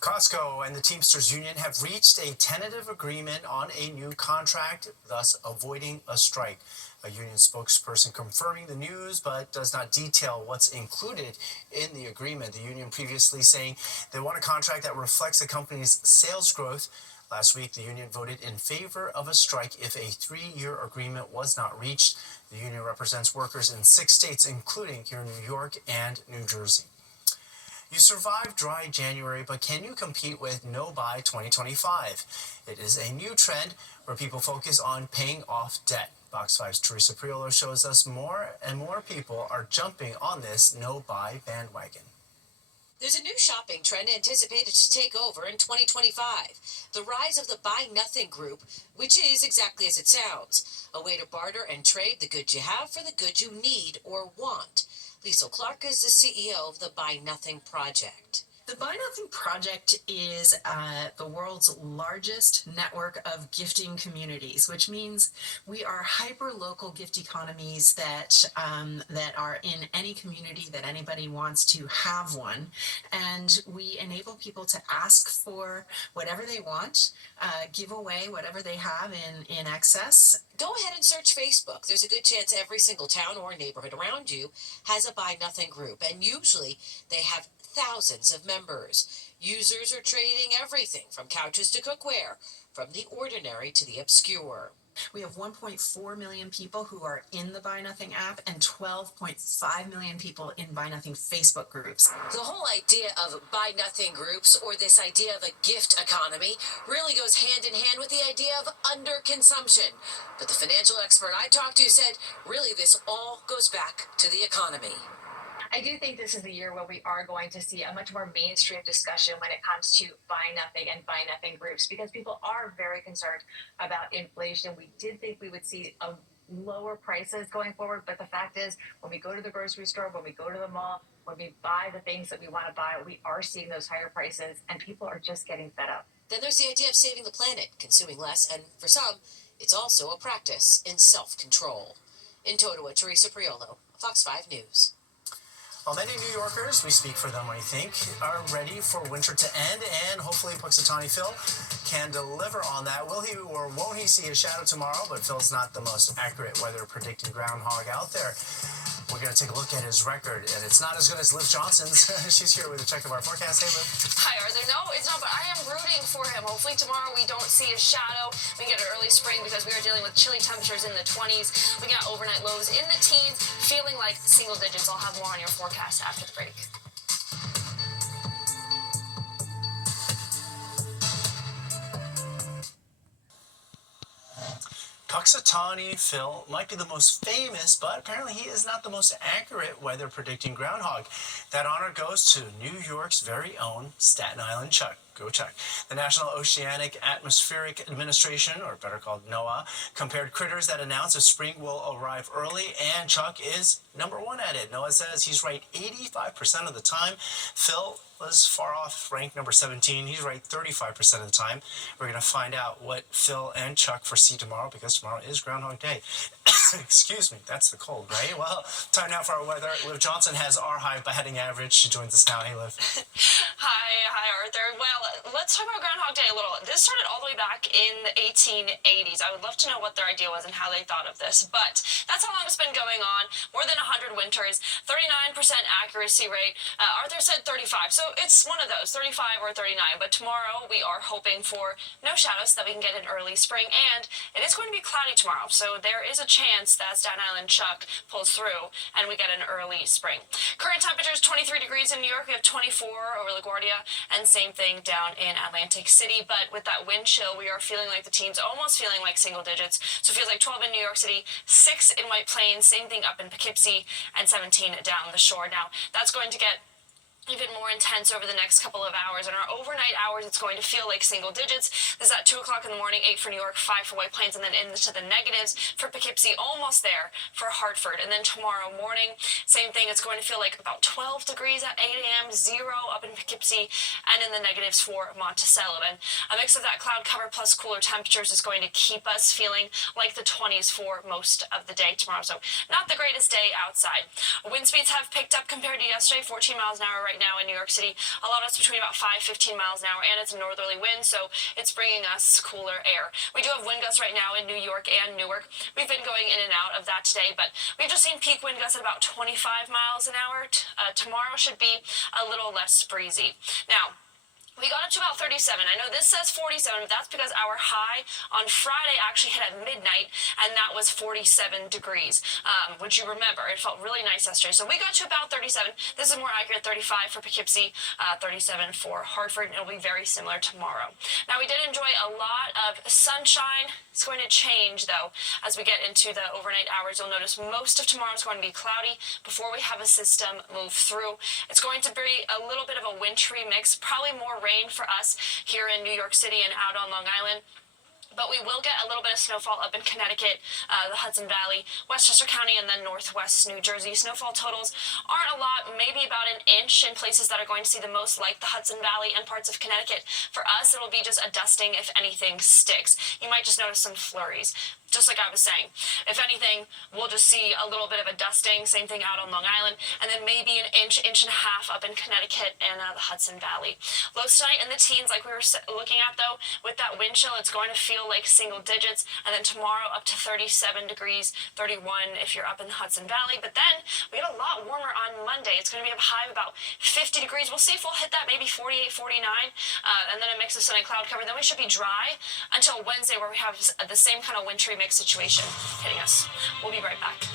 Costco and the Teamsters Union have reached a tentative agreement on a new contract, thus avoiding a strike. A union spokesperson confirming the news, but does not detail what's included in the agreement. The union previously saying they want a contract that reflects the company's sales growth. Last week, the union voted in favor of a strike if a 3-year agreement was not reached. The union represents workers in 6 states, including here in New York and New Jersey. You survived dry January, but can you compete with No Buy 2025? It is a new trend where people focus on paying off debt. Fox 5's Teresa Priolo shows us more and more people are jumping on this No Buy bandwagon. There's a new shopping trend anticipated to take over in 2025. The rise of the Buy Nothing group, which is exactly as it sounds, a way to barter and trade the goods you have for the goods you need or want. Lisa Clark is the CEO of the Buy Nothing Project. The Buy Nothing Project is the world's largest network of gifting communities, which means we are hyper-local gift economies that are in any community that anybody wants to have one. And we enable people to ask for whatever they want, give away whatever they have in excess. Go ahead and search Facebook. There's a good chance every single town or neighborhood around you has a Buy Nothing group, and usually they have thousands of members. Users are trading everything from couches to cookware, from the ordinary to the obscure. We have 1.4 million people who are in the Buy Nothing app and 12.5 million people in Buy Nothing Facebook groups. The whole idea of Buy Nothing groups, or this idea of a gift economy, really goes hand in hand with the idea of underconsumption. But the financial expert I talked to said, really, this all goes back to the economy. I do think this is the year where we are going to see a much more mainstream discussion when it comes to Buy Nothing and Buy Nothing groups, because people are very concerned about inflation. We did think we would see lower prices going forward, but the fact is, when we go to the grocery store, when we go to the mall, when we buy the things that we want to buy, we are seeing those higher prices, and people are just getting fed up. Then there's the idea of saving the planet, consuming less, and for some, it's also a practice in self-control. In Totowa, Teresa Priolo, Fox 5 News. Well, many New Yorkers, we speak for them, I think, are ready for winter to end, and hopefully Punxsutawney Phil can deliver on that. Will he or won't he see a shadow tomorrow? But Phil's not the most accurate weather predicting groundhog out there. We're going to take a look at his record, and it's not as good as Liv Johnson's. She's here with a check of our forecast. Hey, Liv. Hi, Arthur. No, it's not, but I am rooting for him. Hopefully tomorrow we don't see a shadow. We get an early spring because we are dealing with chilly temperatures in the 20s. We got overnight lows in the teens, feeling like single digits. I'll have more on your forecast after the break. Punxsutawney Phil might be the most famous, but apparently he is not the most accurate weather predicting groundhog. That honor goes to New York's very own Staten Island Chuck. Go Chuck. The National Oceanic Atmospheric Administration, or better called NOAA, compared critters that announce a spring will arrive early, and Chuck is #1 at it. NOAA says he's right 85% of the time. Phil was far off, ranked number 17. He's right 35% of the time. We're going to find out what Phil and Chuck foresee tomorrow, because tomorrow is Groundhog Day. Excuse me, that's the cold, right? Well, time now for our weather. Liv Johnson has our high batting average. She joins us now. Hey, Liv. Hi, Arthur. Well, let's talk about Groundhog Day a little. This started all the way back in the 1880s. I would love to know what their idea was and how they thought of this, but that's how long it's been going on. More than 100 winters, 39% accuracy rate. Arthur said 35, so it's one of those, 35 or 39. But tomorrow we are hoping for no shadows so that we can get an early spring, and it is going to be cloudy tomorrow, so there is a chance that Staten Island Chuck pulls through and we get an early spring. Current temperature is 23 degrees in New York. We have 24 over LaGuardia, and same thing down in Atlantic City. But with that wind chill, we are feeling like the teens, almost feeling like single digits. So it feels like 12 in New York City, 6 in White Plains, same thing up in Poughkeepsie, and 17 down the shore. Now, that's going to get even more intense over the next couple of hours. In our overnight hours, it's going to feel like single digits. This is at 2 o'clock in the morning, 8 for New York, 5 for White Plains, and then into the negatives for Poughkeepsie, almost there for Hartford. And then tomorrow morning, same thing. It's going to feel like about 12 degrees at 8 a.m., 0 up in Poughkeepsie, and in the negatives for Monticello. And a mix of that cloud cover plus cooler temperatures is going to keep us feeling like the 20s for most of the day tomorrow. So not the greatest day outside. Wind speeds have picked up compared to yesterday, 14 miles an hour right now in New York City. A lot of it's between about 5-15 miles an hour, and it's a northerly wind, so it's bringing us cooler air. We do have wind gusts right now in New York and Newark. We've been going in and out of that today, but we've just seen peak wind gusts at about 25 miles an hour. Tomorrow should be a little less breezy. Now, we got up to about 37. I know this says 47, but that's because our high on Friday actually hit at midnight, and that was 47 degrees, which you remember. It felt really nice yesterday. So we got to about 37. This is more accurate, 35 for Poughkeepsie, 37 for Hartford, and it'll be very similar tomorrow. Now, we did enjoy a lot of sunshine. It's going to change, though, as we get into the overnight hours. You'll notice most of tomorrow is going to be cloudy before we have a system move through. It's going to be a little bit of a wintry mix, probably more rain for us here in New York City and out on Long Island. But we will get a little bit of snowfall up in Connecticut, the Hudson Valley, Westchester County, and then northwest New Jersey. Snowfall totals aren't a lot, maybe about an inch in places that are going to see the most, like the Hudson Valley and parts of Connecticut. For us, it'll be just a dusting if anything sticks. You might just notice some flurries. Just like I was saying, if anything, we'll just see a little bit of a dusting, same thing out on Long Island, and then maybe an inch and a half up in Connecticut and the Hudson Valley. Lows tonight in the teens, like we were looking at though, with that wind chill, it's going to feel like single digits, and then tomorrow up to 37 degrees, 31 if you're up in the Hudson Valley, but then we get a lot warmer on Monday. It's going to be a high of about 50 degrees. We'll see if we'll hit that maybe 48, 49, and then a mix of sun and cloud cover. Then we should be dry until Wednesday, where we have the same kind of wintry mix situation hitting us. We'll be right back.